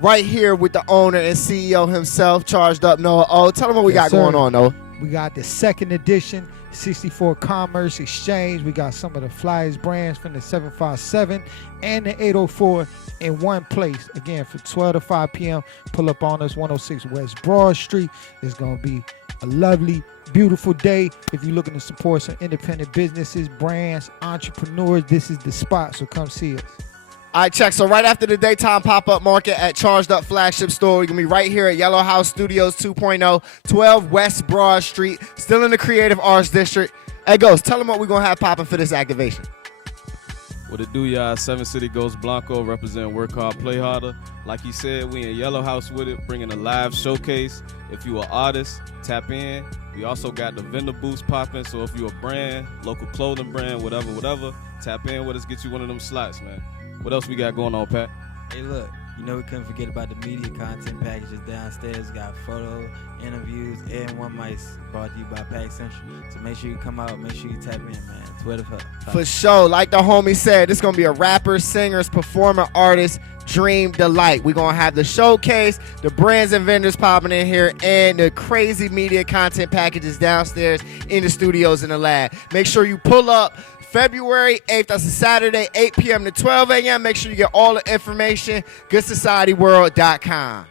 right here with the owner and CEO himself, Charged Up Noah O. Tell them what we got going on, Noah. We got the second edition 64 Commerce Exchange. We got some of the flyest brands from the 757 and the 804 in one place. Again, from 12 to 5 p.m. Pull up on us, 106 West Broad Street. It's going to be a lovely, beautiful day. If you're looking to support some independent businesses, brands, entrepreneurs, this is the spot. So come see us. All right, check. So right after the daytime pop-up market at Charged Up Flagship Store, we're going to be right here at Yellow House Studios 2.0, 12 West Broad Street, still in the Creative Arts District. Hey, Ghost, tell them what we're going to have popping for this activation. What it do, y'all? Seven City Ghost Blanco represent Work Hard, Play Harder. Like he said, we in Yellow House with it, bringing a live showcase. If you an artist, tap in. We also got the vendor booths popping, so if you a brand, local clothing brand, whatever, tap in with us, get you one of them slots, man. What else we got going on, Pat? Hey, look, you know we couldn't forget about the media content packages downstairs. We got photo, interviews, and one mics brought to you by Pack Central. So make sure you come out, make sure you tap in, man. Twitter for sure. Like the homie said, this going to be a rapper, singers, performer, artist, dream delight. We're going to have the showcase, the brands and vendors popping in here, and the crazy media content packages downstairs in the studios in the lab. Make sure you pull up February 8th, that's a Saturday, 8 p.m. to 12 a.m. Make sure you get all the information, goodsocietyworld.com.